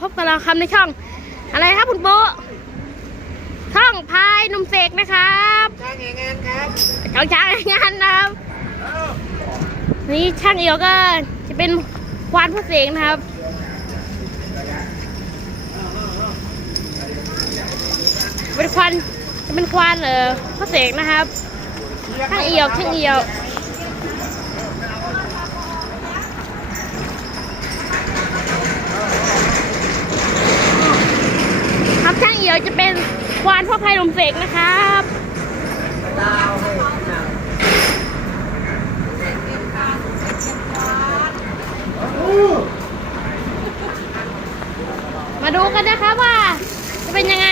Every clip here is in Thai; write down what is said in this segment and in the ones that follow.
พบกับเราคำในช่อง อะไรครับคุณโบะช่องพายหนุ่มเสกนะครับจ้างงานครับช่องช้างงานนะครับ นี่ช่างเอียวก็จะเป็นควานพ่อเสกนะครับเป็นควานจะเป็นควานเออพ่อเสกนะครับช่างเอียวช่างเอียว ครับช่างเอียวจะเป็นควานพ่อพายลมเสกนะครับมาดูกันนะครับว่าจะเป็นยังไง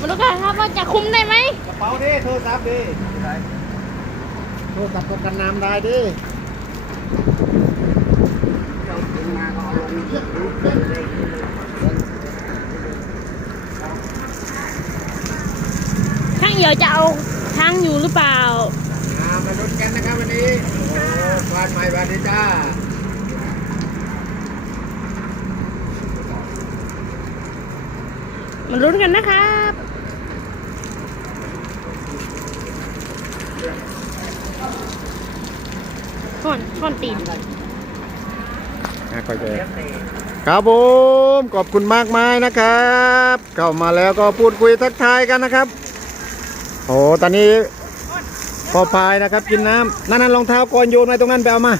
มาดูกันครับว่าจะคุ้มได้ไหมกระเป๋าดิโทรศัพท์ดิโทรศัพท์ก็กันน้ำได้ดิ ช่างเอียวจะเอาช้างอยู่หรือเปล่าอ่ามาลุ้นกันนะครับวันนี้โอ้วานใหม่วันนี้จ้ามาลุ้นกันนะครับท่อนท่อนตีน ก็จะครับผมขอบคุณมากมายนะครับ เข้ามาแล้วก็พูดคุยทักทายกันนะครับโอ้ตอนนี้พอพายนะครับ กินน้ำนั่นนั่นรองเท้าก่อนโยนไว้ตรงนั้นไปเอามา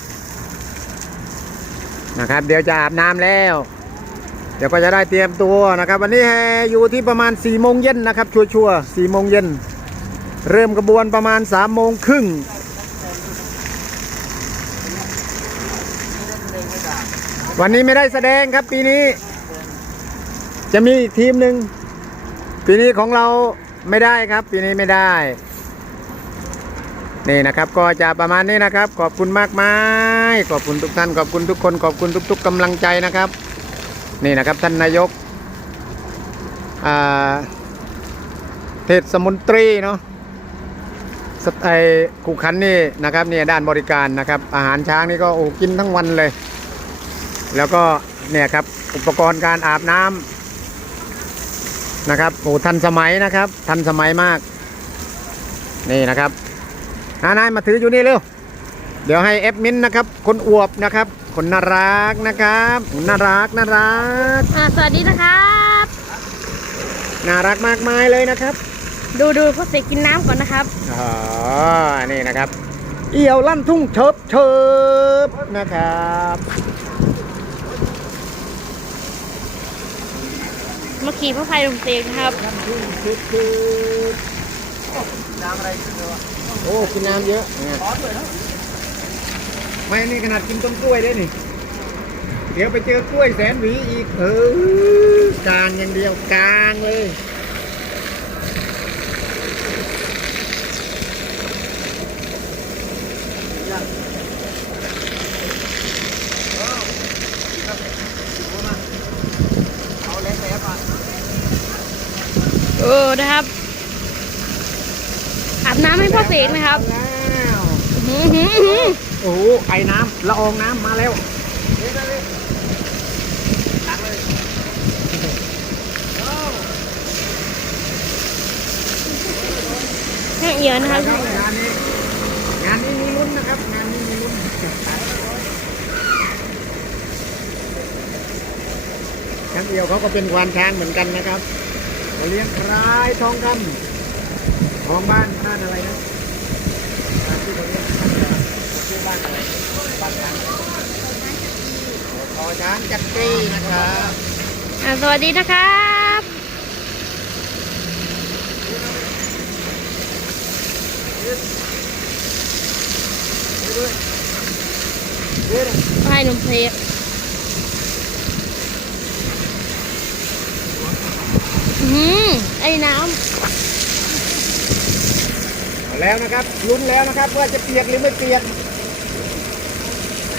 นะครับ เดี๋ยวจะอาบน้ำแล้ว เดี๋ยวก็จะได้เตรียมตัวนะครับ วันนี้แฮอยู่ที่ประมาณ4ี่โมงเย็นนะครับ ชัวชัวสี่โมงเย็นเริ่มกระบวนประมาณ3ามโมงครึ่ง วันนี้ไม่ได้แสดงครับปีนี้ จะมีอีกทีมหนึ่งปีนี้ของเราไม่ได้ครับ ปีนี้ไม่ได้ นี่นะครับ ก็จะประมาณนี้นะครับ ขอบคุณมากมายขอบคุณทุกท่านขอบคุณทุกคน ขอบคุณทุก ๆกำลังใจนะครับ นี่นะครับท่านนายกอ่าเทศมนตรีเนาะสไอขุขันนี่นะครับเนี่ยด้านบริการนะครับ อาหารช้างนี่ก็โอ้กินทั้งวันเลย แล้วก็เนี่ยครับอุปกรณ์การอาบน้ำนะครับโอ้ทันสมัยนะครับ ทันสมัยมาก นี่นะครับนานายมาถืออยู่นี่เร็วเดี๋ยวให้เอฟมินนะครับ คนอวบนะครับ คนน่ารักนะครับน่ารักน่ารักอ่าสวัสดีนะครับน่ารักมากมายเลยนะครับ ดูดูพ่อเสกกินน้ำก่อนนะครับอ๋อนี่นะครับ เอี่ยวลั่นทุ่งเชิบเชิบนะครับ มาขี่พ่อพายลมเสกนะครับลั่นทุ่งเชิบเชิบน้ำอะไรโอ้กินน้ำเยอะเนี่ยไม่นี่ขนาดกินต้นกล้วยด้วยนี่ เดี๋ยวไปเจอกล้วยแสนหวีอีกเออกลางอย่างเดียวกลางเลยเอาเล็กแอะ เออนะครับอาบน้ำให้พ่อเสกนะครับแล้วอื้อหืออื้อหือโอ้โหไอ้น้ำละอองน้ำมาแล้วตักเลยช่างเอียวนะครับงานนี้งานนี้มีลุ้นนะครับ งานนี้มีลุ้นช้างเอียวเขาก็เป็นควานช้างเหมือนกันนะครับ เขาเลี้ยงคลายทองคำของบ้านบ้านอะไรนะบ้านที่เขาเลี้ยงบ้านชื่อบ้านอะไรบ้านช้างขอช้างจักรีนะครับสวัสดีนะครับพายหนุ่มเสกอื้อ หือไอ้น้เอาแล้วนะครับลุ้นแล้วนะครับ ว่าจะเปียกหรือไม่เปียก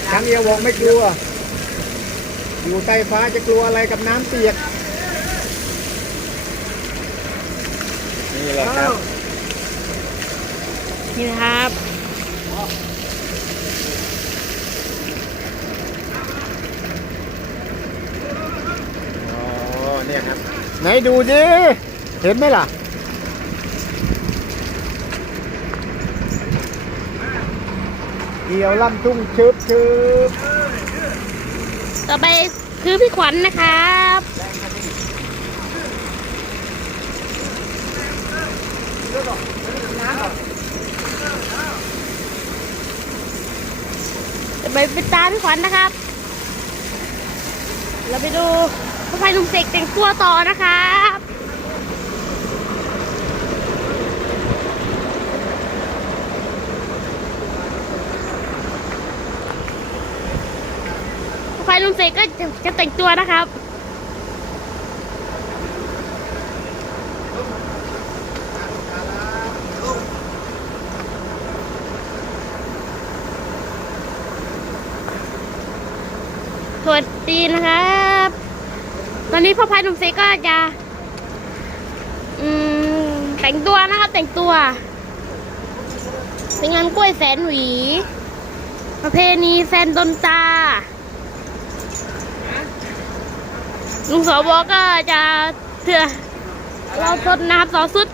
ช้างเอียวบอกไม่กลัว อยู่ใต้ฟ้าจะกลัวอะไรกับน้ำเปียกนี่แหละครับำนี่นะครับ ไหนดูดิเห็นไหมล่ะ เกี่ยวลำทุ่งชืบชืบต่อไปคือพี่ขวัญนะครับ ต่อไปเป็นตาพี่ขวัญนะครับ เราไปดู พระพายหนุ่มเสกแต่งตัวต่อนะครับพระพายหนุ่มเสกก็จะจะแต่งตัวนะครับสวัสดีนะครับ ตอนนี้พ่อพายหนุ่มซีก็จะ อืม แต่งตัวนะคะ แต่งตัวเป็นงานกล้วยแสนหวี ประเพณีแสนดนตาลุงสวก็จะเถื่อเราสดนะครับสอสุด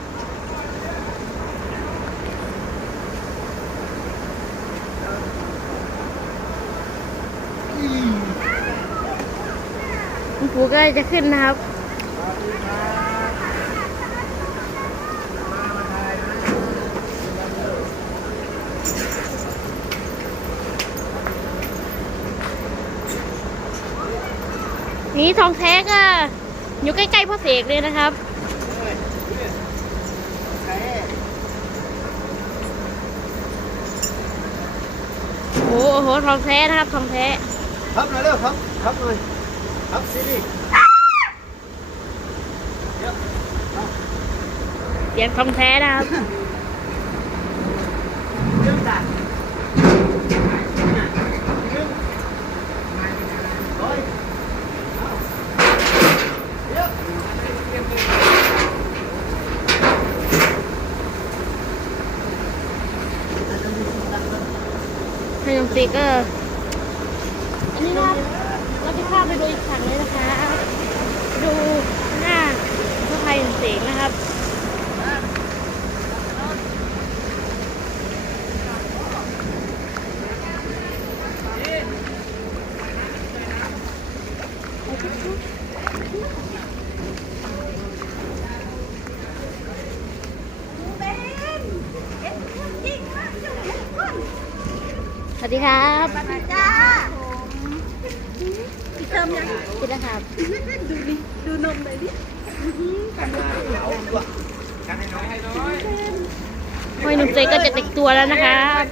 คุณครูก็จะขึ้นนะครับนี่ทองแท้ก็อยู่ใกล้ๆพ่อเสกเลยนะครับโอ้โหทองแท้นะครับทองแท้ ครับหน่อยเร็วครับ ครับเสีย งทองแท้นะครับให้น้องซีก็อันนี้นะครับ เราจะข้าไปดูอีกฝั่งเลยนะคะ ดูหน้าพระไทยเสียงนะครับสวัสดีครับจ้าพี่ เติมยังคิดนะครับดูดิดูนมเลยดิห้อยหนุ่มเซก็จะแต่งตัวแล้วนะครับ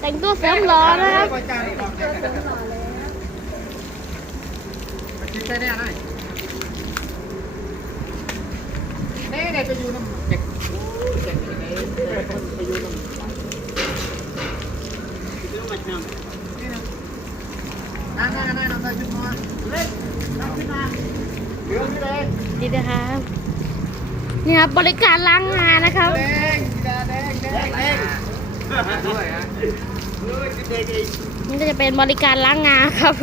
แต่งตัวเสริมหล่อนะครับคิดแค่นี้นะเน่เด็กไปอยู่น้ำเด็กเด็กไปอยู่น้ำ นั่งนั่งนั่งนั่งขึ้นมาเล็กนั่งขึ้นมาเรื่องนี่เล็กดีนะครับนี่ครับบริการล้างงานนะครับแดงแดงแดงแดงแดงด้วยฮะเฮ้ยเด็กอีกนี่ก็จะเป็นบริการล้างงานครับ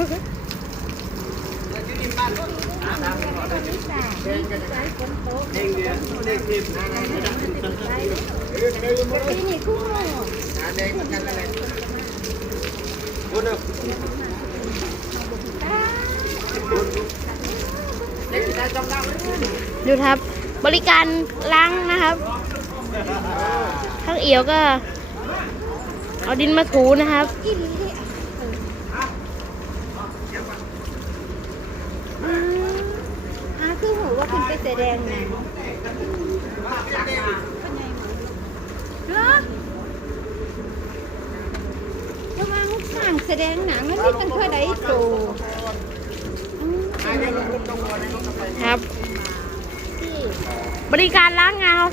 เด็กกันเด็กเดียวเด็กสิบเด็กเด็กหมดเลย นี่คู่ เด็กเหมือนกันนั่นแหละคุณเด็กเด็กได้จำได้ไหมดูครับ บริการล้างนะครับทั้งเอี่ยวก็ เอาดินมาถูนะครับอีหลีอืมอ่าคือหูว่าคุณไปแสดงหนังเหรอทำไมมุกสั่งแสดงหนังมันมีกันเท่าใดโตอืม ครับ บริการล้างงาน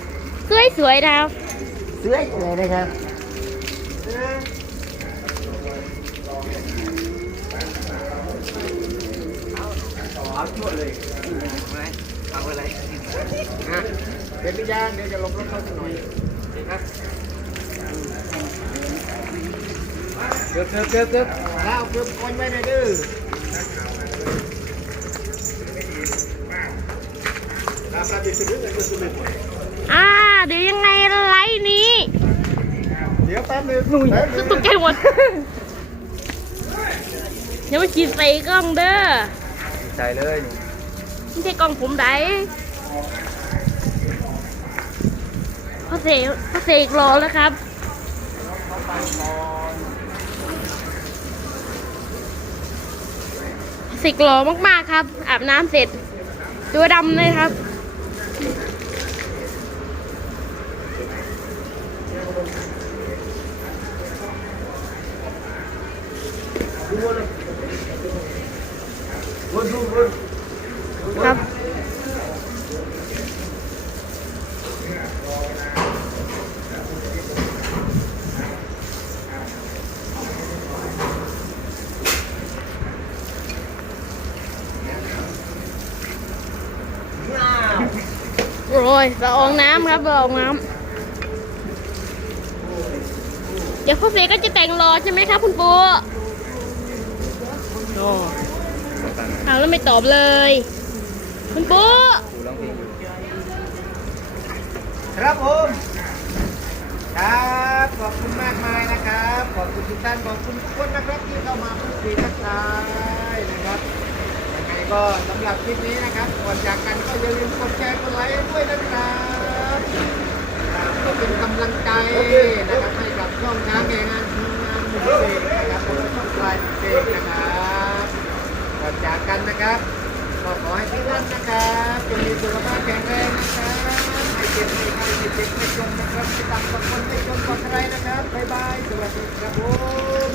สวยๆนะครับเสื้อเลยนะครับเอาชั่วเลยเอาอะไรฮะเดี๋ยวพี่ย่างเดี๋ยวจะลงรถเขาสักหน่อยนะเกือบเกือบเกือบเกือบแล้วเกือบคนไว้หน่อยดื้อ อ่าเดี๋ยวยังไงไลฟ์นี้ เดี๋ยวแป๊บนึงหนุ่ยคือตกใจหมดอย่ามาขีดใส่กล้องเด้อใจเลยไม่ใช่กล้องผมไดพ่อเสกพ่อเสกรอแล้วครับสิกหล่อมากๆครับ อาบน้ำเสร็จ ตัวดำเลยครับครับ ยละอองน้ำครับละอองน้ำเดี๋ยวพ่อเฟก็จะแต่งรอใช่ไหมครับคุณปูโอ้เอาแล้วไม่ตอบเลย คุณปูครับผมครับขอบคุณมากมายนะครับ ขอบคุณทุกท่านขอบคุณทุกคนนะครับที่เข้ามาพูดคุยทักทายนะครับยังไงก็สำหรับคลิปนี้นะครับก่อนจากกันก็อย่าลืมกดแชร์กดไลค์ด้วยนะครับครับก็เป็นกำลังใจนะครับให้กับช่องช้างแห่งงานทีมงานหมุนเสกนะครับผมช่องปลายหมุนเสกนะครับก่อนจากกันนะครับก็ขอให้ทุกท่านนะครับจงมีสุขภาพแข็งแรงนะครับไม่เจ็บไม่ ไข้ไม่เจ็บไม่จนนะครับติดตามกว่าคนไม่จนกว่าใครนะครับบ๊ายบายสวัสดีครับผม